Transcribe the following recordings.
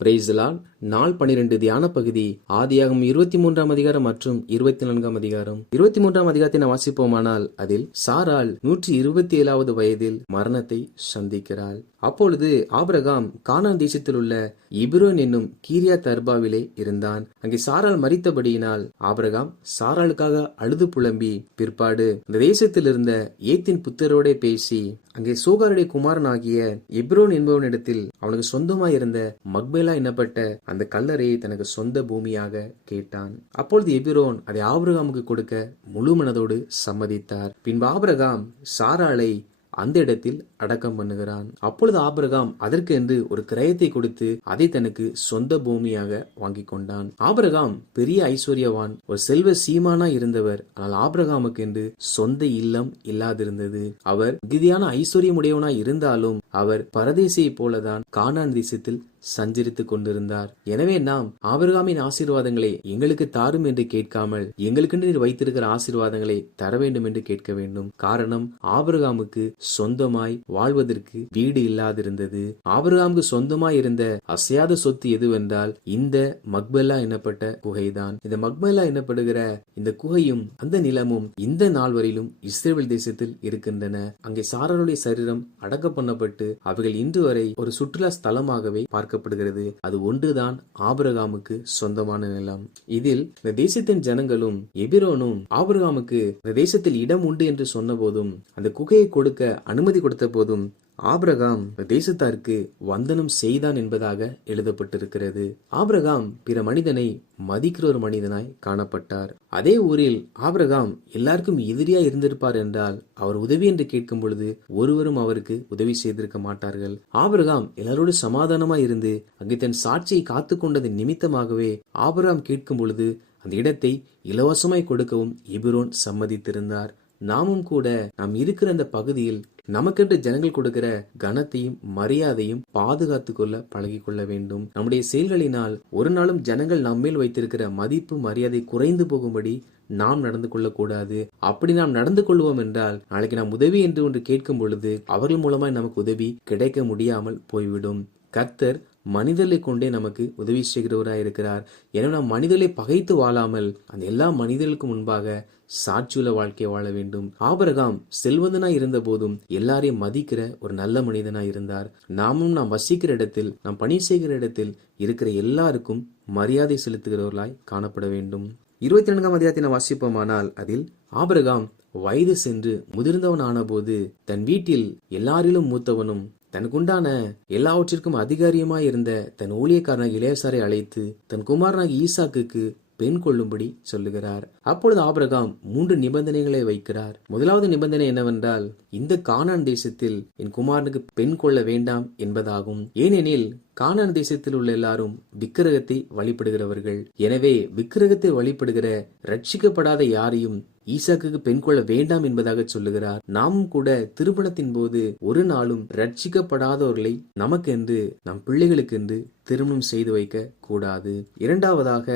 Praise the Lord. நாள் 12 தியான பகுதி ஆதியாகமம் 23ஆம் அதிகாரம் மற்றும் 24ஆம் அதிகாரம். 23ஆம் அதிகாரத்தை நாம் வாசிப்போமானால் அதில் சாராள் 127வது வயதில் மரணத்தை சந்திக்கிறாள். அப்பொழுது ஆபிரகாம் கானான் தேசத்தில் உள்ள எபிரோன் என்னும் கீரியாத் அர்பாவிலே இருந்தான். அங்கே சாராள் மரித்தபடியினால் ஆபிரகாம் சாராளுக்காக அழுது புலம்பி பிற்பாடு இந்த தேசத்தில் இருந்த ஏத்தின் புத்திரோட பேசி அங்கே சோகாருடைய குமாரனாகிய எப்ரோன் என்பவனிடத்தில் அவனுக்கு சொந்தமாயிருந்த மக்பேலா என்னப்பட்ட அந்த கல்லறையை தனக்கு சொந்த பூமியாக கேட்டான். அப்பொழுது எபிரோன் அதை ஆபிரகாமுக்கு கொடுக்க முழு மனதோடு சம்மதித்தார். பின்பு ஆபிரகாம் சாராளை அந்த இடத்தில் அடக்கம் பண்ணுகிறான். அப்பொழுது ஆபிரகாம் அதற்கு என்று ஒரு கிரயத்தை கொடுத்து அதை தனக்கு சொந்த பூமியாக வாங்கி கொண்டான். ஆபிரகாம் பெரிய ஐஸ்வர்யவான், ஒரு செல்வ சீமானா இருந்தவர். ஆனால் ஆபிரகாமுக்கு என்று சொந்த இல்லம் இல்லாதிருந்தது. அவர் மிகுதியான ஐஸ்வர்யமுடையவனாய் இருந்தாலும் அவர் பரதேசியை போலதான் கானான் தேசத்தில் சஞ்சரித்துக் கொண்டிருந்தார். எனவே நாம் ஆபிரகாமின் ஆசீர்வாதங்களை எங்களுக்கு தாரும் என்று கேட்காமல் எங்களுக்கென்று நீர் வைத்திருக்கிற ஆசீர்வாதங்களை தர வேண்டும் என்று கேட்க வேண்டும். காரணம், ஆபிரகாமுக்கு சொந்தமாய் வாழ்வதற்கு வீடு இல்லாதிருந்தது. ஆபிரகாமுக்கு சொந்தமாய் இருந்த அசையாத சொத்து எதுவென்றால் இந்த மக்பேலா எனப்பட்ட குகைதான். இந்த மக்பேலா எனப்படுகிற இந்த குகையும் அந்த நிலமும் இந்த நாள் வரையிலும் இஸ்ரேல் தேசத்தில் இருக்கின்றன. அங்கே சாராளுடைய சரீரம் அடக்க பண்ணப்பட்டு அவைகள் இன்று வரை ஒரு சுற்றுலா ஸ்தலமாகவே பார்க்கப்படுகிறது. அது ஒன்றுதான் ஆபிரகாமுக்கு சொந்தமான நிலம். இதில் இந்த தேசத்தின் ஜனங்களும் எபிரோனும் ஆபிரகாமுக்கு இந்த தேசத்தில் இடம் உண்டு என்று சொன்ன போதும் அந்த குகையை கொடுக்க அனுமதி கொடுத்த போதும் ஆபிரகாம் தேசத்தாருக்கு வந்தனம் செய்தான் என்பதாக எழுதப்பட்டிருக்கிறது. ஆபிரகாம் பிற மனிதனை மதிக்கிற ஒரு மனிதனாய் காணப்பட்டார். அதே ஊரில் ஆபிரகாம் எல்லாருக்கும் எதிரியா இருந்திருப்பார் என்றால் அவர் உதவி என்று கேட்கும் பொழுது ஒருவரும் அவருக்கு உதவி செய்திருக்க மாட்டார்கள். ஆபிரகாம் எல்லாரோடு சமாதானமாய் இருந்து அங்கே தன் சாட்சியை காத்து கொண்டது நிமித்தமாகவே ஆபிரகாம் கேட்கும் பொழுது அந்த இடத்தை இலவசமாய் கொடுக்கவும் எபிரோன் சம்மதித்திருந்தார். நாமும் கூட நாம் இருக்கிற அந்த பகுதியில் நமக்கென்று ஜனங்கள் கொடுக்கிற கனத்தையும் மரியாதையும் பாதுகாத்து கொள்ள பழகி கொள்ள வேண்டும். நம்முடைய செயல்களினால் ஒரு நாளும் ஜனங்கள் நம்மேல் வைத்திருக்கிற மதிப்பு மரியாதை குறைந்து போகும்படி நாம் நடந்து கொள்ளக்கூடாது. அப்படி நாம் நடந்து கொள்வோம் என்றால் நாளைக்கு நாம் உதவி என்று ஒன்று கேட்கும் பொழுது அவர்கள் மூலமாய் நமக்கு உதவி கிடைக்க முடியாமல் போய்விடும். கர்த்தர் மனிதர்களை கொண்டே நமக்கு உதவி செய்கிறவராய் இருக்கிறார். எனவே நாம் மனிதர்களை பகைத்து வாழாமல் அந்த எல்லா மனிதர்களுக்கு முன்பாக சாட்சியுள்ள வாழ்க்கையை வாழ வேண்டும். ஆபிரகாம் செல்வந்தனாய் இருந்த போதும் எல்லாரையும் மதிக்கிற ஒரு நல்ல மனிதனாய் இருந்தார். நாமும் நாம் வசிக்கிற இடத்தில், நாம் பணி செய்கிற இடத்தில் இருக்கிற எல்லாருக்கும் மரியாதை செலுத்துகிறவர்களாய் காணப்பட வேண்டும். 24ஆம் அதிகாரத்தை நாம் வாசிப்போமானால் அதில் ஆபிரகாம் வயது சென்று முதிர்ந்தவன் ஆன போது தன் வீட்டில் எல்லாரிலும் மூத்தவனும் தனக்குண்டான எல்லாவற்றிற்கும் அதிகாரியுமாய் இருந்த தன் ஊழியக்காரனாக இளையசாரை அழைத்து தன் குமாரனாக ஈசாக்குக்கு பெண் கொள்ளும்படி சொல்லுகிறார். அப்பொழுது ஆபிரகாம் 3 நிபந்தனைகளை வைக்கிறார். முதலாவது நிபந்தனை என்னவென்றால், இந்த கானான் தேசத்தில் என் குமாரனுக்கு பெண் கொள்ள வேண்டாம் என்பதாகும். ஏனெனில் கானான் தேசத்தில் உள்ள எல்லாரும் விக்கிரகத்தை வழிபடுகிறவர்கள். எனவே விக்கிரகத்தை வழிபடுகிற ரட்சிக்கப்படாத யாரையும் ஈசாக்குக்கு பெண் கொள்ள வேண்டாம் என்பதாக சொல்லுகிறார். நாமும் கூட திருமணத்தின் போது ஒரு நாளும் ரட்சிக்கப்படாதவர்களை நமக்கென்று நம் பிள்ளைகளுக்கென்று திருமணம் செய்து வைக்க கூடாது. இரண்டாவதாக,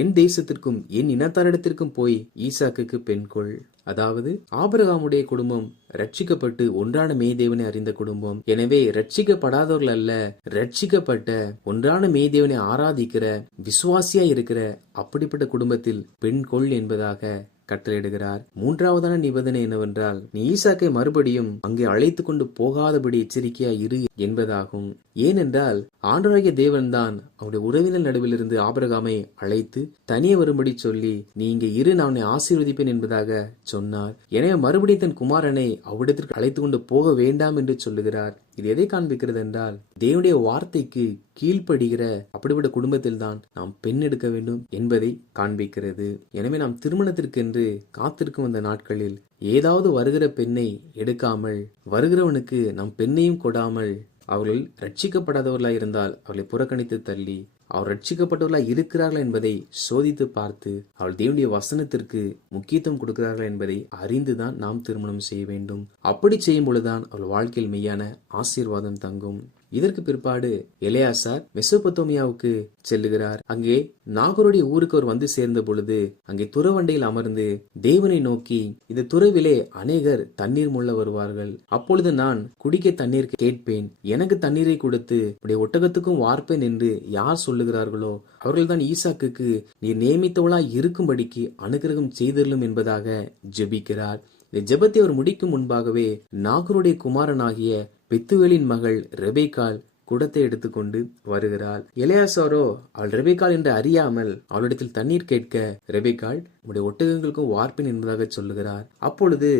என் தேசத்திற்கும் என் இனத்தாரிடத்திற்கும் போய் ஈசாக்குக்கு பெண் கொள். அதாவது ஆபிரகாமுடைய குடும்பம் ரட்சிக்கப்பட்டு ஒன்றான மேய்தேவனை அறிந்த குடும்பம். எனவே ரட்சிக்கப்படாதவர்கள் அல்ல, ரட்சிக்கப்பட்ட ஒன்றான மேய்தேவனை ஆராதிக்கிற விசுவாசியா இருக்கிற அப்படிப்பட்ட குடும்பத்தில் பெண் கொள் என்பதாக கட்டளையிடுகிறார். மூன்றாவதான நிபந்தனை என்னவென்றால், நீ ஈசாக்கை மறுபடியும் அங்கே அழைத்து கொண்டு போகாதபடி எச்சரிக்கையா இரு என்பதாகும். ஏனென்றால் ஆண்டவராகிய தேவன் தான் அவருடைய உறவினர் நடுவில் இருந்து ஆபிரகாமை அழைத்து தனியே வரும்படி சொல்லி, நீ இங்கே இரு, நான் உன்னை ஆசீர்வதிப்பேன் என்பதாக சொன்னார். எனவே மறுபடியும் தன் குமாரனை அவ்விடத்திற்கு அழைத்து கொண்டு போக வேண்டாம் என்று சொல்லுகிறார். இது எதை காண்பிக்கிறது என்றால், தேவனுடைய வார்த்தைக்கு கீழ்ப்படுகிற அப்படிப்பட்ட குடும்பத்தில் தான் நாம் பெண் எடுக்க வேண்டும் என்பதை காண்பிக்கிறது. எனவே நாம் திருமணத்திற்கென்று காத்திருக்கும் அந்த நாட்களில் ஏதாவது வருகிற பெண்ணை எடுக்காமல், வருகிறவனுக்கு நாம் பெண்ணையும் கொடாமல், அவர்கள் ரட்சிக்கப்படாதவர்களாய் இருந்தால் அவர்களை புறக்கணித்து தள்ளி அவர் ரட்சிக்கப்பட்டவர்களாய் இருக்கிறார்கள் என்பதை சோதித்து பார்த்து அவள் தேவனுடைய வசனத்திற்கு முக்கியத்துவம் கொடுக்கிறார்கள் என்பதை அறிந்துதான் நாம் திருமணம் செய்ய வேண்டும். அப்படி செய்யும் பொழுதுதான் அவள் வாழ்க்கையில் மெய்யான ஆசீர்வாதம் தங்கும். இதற்கு பிற்பாடு எலெயாசார் மெசொப்பொத்தேமியாவுக்கு செல்லுகிறார். அங்கே நாகோருடைய ஊருக்கு அவர் வந்து சேர்ந்த பொழுது அங்கே துறவண்டையில் அமர்ந்து தேவனை நோக்கி, இந்த துறவிலே அநேகர் தண்ணீர் முள்ள வருவார்கள், அப்பொழுது நான் குடிக்க தண்ணீர் கேட்பேன், எனக்கு தண்ணீரை கொடுத்து உடைய ஒட்டகத்துக்கும் வார்ப்பேன் என்று யார் சொல்லுகிறார்களோ அவர்கள்தான் ஈசாக்குக்கு நீர் நியமித்தவளாய் இருக்கும்படிக்கு அனுகிரகம் செய்தருளும் என்பதாக ஜெபிக்கிறார். இந்த ஜெபத்தை அவர் முடிக்கும் முன்பாகவே நாகருடைய குமாரனாகிய பெத்துவேலின் மகள் ரெபேக்காள் குடத்தை எடுத்துக்கொண்டு வருகிறாள். எலெயாசாரோ அவள் ரெபேக்காள் என்று அறியாமல் அவளிடத்தில் தண்ணீர் கேட்க ரெபேக்காள் உடைய ஒட்டகங்களுக்கும் வார்ப்பேன் என்பதாக சொல்லுகிறார். அப்பொழுது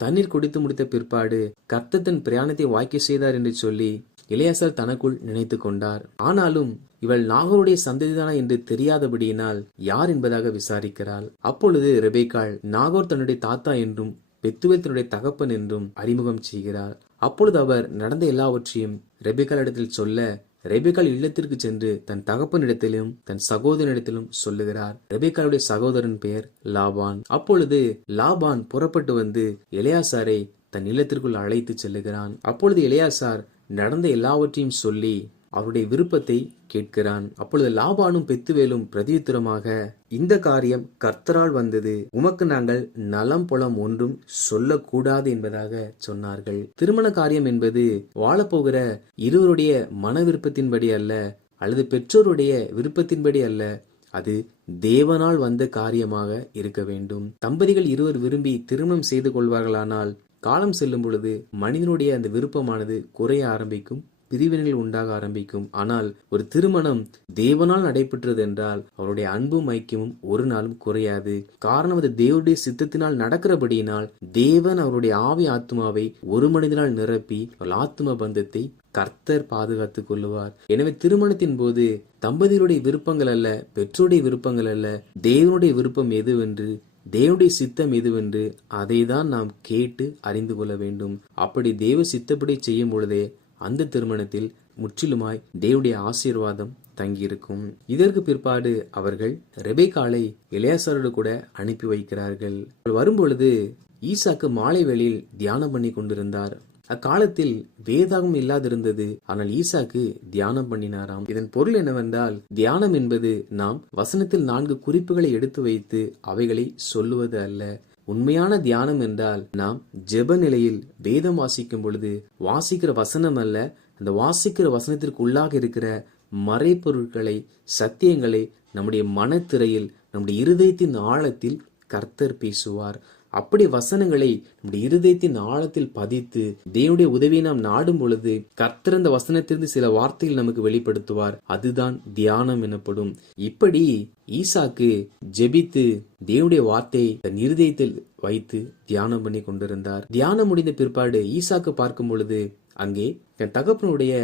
தண்ணீர் குடித்து முடித்த பிற்பாடு கர்த்தர் தன் பிரயாணத்தை வாய்க்க செய்தார் என்று சொல்லி எலெயாசார் தனக்குள் நினைத்து கொண்டார். ஆனாலும் இவள் நாகருடைய சந்ததிதானா என்று தெரியாதபடியினால் யார் என்பதாக விசாரிக்கிறாள். அப்பொழுது ரெபேக்காள் நாகோர் தன்னுடைய தாத்தா என்றும் பெத்துவேல் தன்னுடைய தகப்பன் என்றும் அறிமுகம் செய்கிறார். அப்பொழுது அவர் நடந்த எல்லாவற்றையும் ரெபேக்காள் இடத்தில் சொல்ல, ரெபேக்காள் இல்லத்திற்கு சென்று தன் தகப்பனிடத்திலும் தன் சகோதரனிடத்திலும் சொல்லுகிறார். ரெபேக்காளுடைய சகோதரன் பெயர் லாபான். அப்பொழுது லாபான் புறப்பட்டு வந்து எலெயாசாரை தன் இல்லத்திற்குள் அழைத்து செல்லுகிறான். அப்பொழுது எலெயாசார் நடந்த எல்லாவற்றையும் சொல்லி அவருடைய விருப்பத்தை கேட்கிறான். அப்பொழுது லாபானும் பெத்துவேலும் பிரதியுத்தரமாக, இந்த காரியம் கர்த்தரால் வந்தது, உமக்கு நாங்கள் நலம் புலம் ஒன்றும் சொல்லக்கூடாது என்பதாக சொன்னார்கள். திருமண காரியம் என்பது வாழப்போகிற இருவருடைய மன விருப்பத்தின்படி அல்ல, அல்லது பெற்றோருடைய விருப்பத்தின்படி அல்ல, அது தேவனால் வந்த காரியமாக இருக்க வேண்டும். தம்பதிகள் இருவர் விரும்பி திருமணம் செய்து கொள்வார்களானால் காலம் செல்லும் பொழுது மனிதனுடைய அந்த விருப்பமானது குறைய ஆரம்பிக்கும், பிரிவினைகள் உண்டாக ஆரம்பிக்கும். ஆனால் ஒரு திருமணம் தேவனால் நடைபெற்றது என்றால் அவருடைய அன்பும் ஐக்கியமும் ஒரு நாளும் குறையாது. காரணம் அது தேவனுடைய சித்தத்தினால் நடக்கிறபடியினால் தேவன் அவருடைய ஆவி ஆத்மாவை ஒரு மனிதனால் நிரப்பி அவள் ஆத்ம பந்தத்தை கர்த்தர் பாதுகாத்துக் கொள்ளுவார். எனவே திருமணத்தின் போது தம்பதிகளுடைய விருப்பங்கள் அல்ல, பெற்றோருடைய விருப்பங்கள் அல்ல, தேவனுடைய விருப்பம் எதுவென்று, தேவனுடைய சித்தம் எதுவென்று அதை தான் நாம் கேட்டு அறிந்து கொள்ள வேண்டும். அப்படி தேவ சித்தப்படி செய்யும் பொழுதே அந்த திருமணத்தில் முற்றிலுமாய் தேவனுடைய ஆசீர்வாதம் தங்கியிருக்கும். இதற்கு பிற்பாடு அவர்கள் ரெபேக்காளை எலெயாசாரோடு கூட அனுப்பி வைக்கிறார்கள். வரும்பொழுது ஈசாக்கு மாலை வேளையில் தியானம் பண்ணி கொண்டிருந்தார். அக்காலத்தில் வேதாகம் இல்லாதிருந்தது. ஆனால் ஈசாக்கு தியானம் பண்ணினாராம். இதன் பொருள் என்னவென்றால், தியானம் என்பது நாம் வசனத்தில் 4 குறிப்புகளை எடுத்து வைத்து அவைகளை சொல்லுவது அல்ல. உண்மையான தியானம் என்றால் நாம் ஜெப நிலையில் வேதம் வாசிக்கும் பொழுது வாசிக்கிற வசனம் அல்ல, அந்த வாசிக்கிற வசனத்திற்கு உள்ளாக இருக்கிற மறைப்பொருட்களை, சத்தியங்களை நம்முடைய மனத்திரையில், நம்முடைய இருதயத்தின் ஆழத்தில் கர்த்தர் பேசுவார். அப்படி வசனங்களை நம்முடைய இருதயத்தின் ஆழத்தில் பதித்து தேவனுடைய உதவியை நாம் நாடும் பொழுது கர்த்தர் அந்த வசனத்திலிருந்து சில வார்த்தைகள் நமக்கு வெளிப்படுத்துவார். அதுதான் தியானம் எனப்படும். இப்படி ஈசாக்கு ஜெபித்து தேவனுடைய வார்த்தையை தன் இருதயத்தில் வைத்து தியானம் பண்ணி கொண்டிருந்தார். தியானம் முடிந்த பிற்பாடு ஈசாக்கு பார்க்கும் பொழுது அங்கே தன் தகப்பனுடைய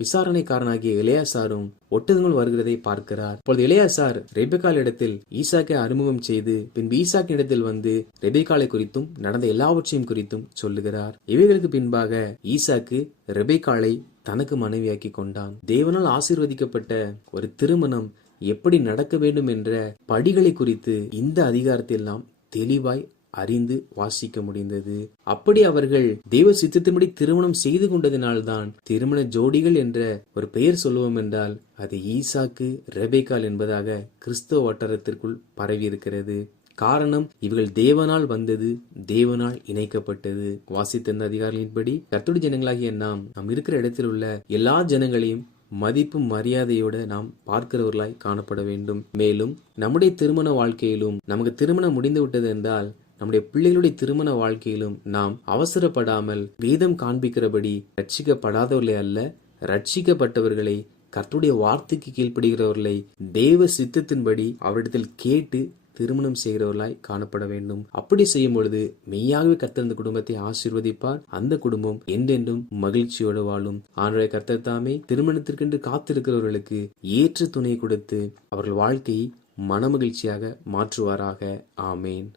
விசாரணைக்காரனாகிய எலெயாசாரும் ஒட்டகங்கள் வருகிறதை பார்க்கிறார். அப்பொழுது எலெயாசார் ரெபெக்காள் இடத்தில் ஈசாக்கை அறிமுகம் செய்து பின்பு ஈசாக்கின் இடத்தில் வந்து ரெபெக்காளை குறித்தும் நடந்த எல்லாவற்றையும் குறித்தும் சொல்லுகிறார். இவைகளுக்கு பின்பாக ஈசாக்கு ரெபெக்காளை தனக்கு மனைவியாக்கி கொண்டான். தேவனால் ஆசீர்வதிக்கப்பட்ட ஒரு திருமணம் எப்படி நடக்க வேண்டும் என்ற படிகளை குறித்து இந்த அதிகாரத்தில் நாம் தெளிவாய் அறிந்து வாசிக்க முடிந்தது. அப்படி அவர்கள் தேவ சித்தத்தின்படி திருமணம் செய்து கொண்டதினால்தான் திருமண ஜோடிகள் என்ற ஒரு பெயர் சொல்லுவோம் என்றால் அது ஈசாக்கு ரெபெக்காள் என்பதாக கிறிஸ்தவ வட்டாரத்திற்குள் பரவி இருக்கிறது. காரணம், இவர்கள் தேவனால் வந்தது, தேவனால் இணைக்கப்பட்டது. வாசித்த இந்த அதிகாரங்களின்படி கர்த்தருடைய ஜனங்களாகிய நாம் இருக்கிற இடத்தில் உள்ள எல்லா ஜனங்களையும் மதிப்பும் மரியாதையோட நாம் பார்க்கிறவர்களாய் காணப்பட வேண்டும். மேலும் நம்முடைய திருமண வாழ்க்கையிலும் நமக்கு திருமணம் முடிந்து விட்டது என்றால் நம்முடைய பிள்ளைகளுடைய திருமண வாழ்க்கையிலும் நாம் அவசரப்படாமல் வேதம் காண்பிக்கிறபடி ரட்சிக்கப்படாதவர்களே அல்ல, ரட்சிக்கப்பட்டவர்களை, கர்த்தருடைய வார்த்தைக்கு கீழ்ப்படுகிறவர்களை தேவ சித்தத்தின்படி அவரிடத்தில் கேட்டு திருமணம் செய்கிறவர்களாய் காணப்பட வேண்டும். அப்படி செய்யும் பொழுது மெய்யாகவே கர்த்தர் அந்த குடும்பத்தை ஆசீர்வதிப்பார். அந்த குடும்பம் என்றென்றும் மகிழ்ச்சியோடு வாழும். ஆண்டவராகிய கர்த்தர் தாமே திருமணத்திற்கென்று காத்திருக்கிறவர்களுக்கு ஏற்ற துணை கொடுத்து அவர்கள் வாழ்க்கையை மனமகிழ்ச்சியாக மாற்றுவாராக. ஆமேன்.